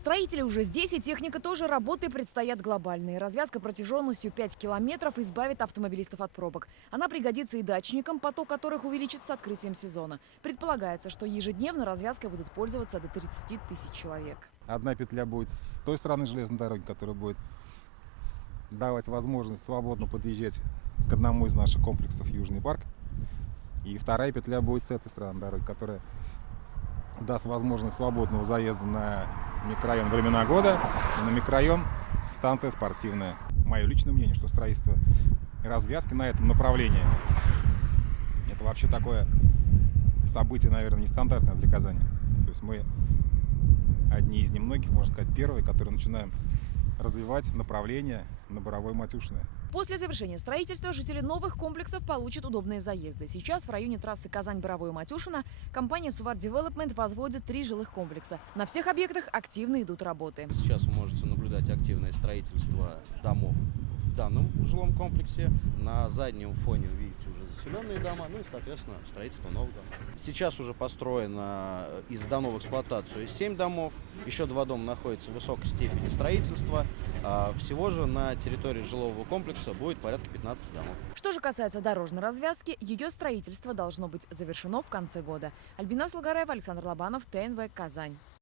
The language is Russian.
Строители уже здесь, и техника тоже. Работы предстоят глобальные. Развязка протяженностью 5 километров избавит автомобилистов от пробок. Она пригодится и дачникам, поток которых увеличится с открытием сезона. Предполагается, что ежедневно развязкой будут пользоваться до 30 тысяч человек. Одна петля будет с той стороны железной дороги, которая будет давать возможность свободно подъезжать к одному из наших комплексов Южный парк. И вторая петля будет с этой стороны дороги, которая даст возможность свободного заезда на микрорайон «Времена года» и на микрорайон «Станция спортивная». Мое личное мнение, что строительство и развязки на этом направлении — это вообще такое событие, наверное, нестандартное для Казани. То есть мы одни из немногих, можно сказать, первые, которые начинаем развивать направление на Боровое-Матюшино. После завершения строительства жители новых комплексов получат удобные заезды. Сейчас в районе трассы Казань-Боровое-Матюшино компания Сувар Девелопмент возводит 3 жилых комплекса. На всех объектах активно идут работы. Сейчас вы можете наблюдать активное строительство домов в данном жилом комплексе. На заднем фоне вы видите уже заселенные дома, ну и, соответственно, строительство новых домов. Сейчас уже построено и сдано в эксплуатацию 7 домов. Еще 2 дома находятся в высокой степени строительства. Всего же на территории жилого комплекса будет порядка 15 домов. Что же касается дорожной развязки, ее строительство должно быть завершено в конце года. Альбина Слугараева, Александр Лобанов, ТНВ, Казань.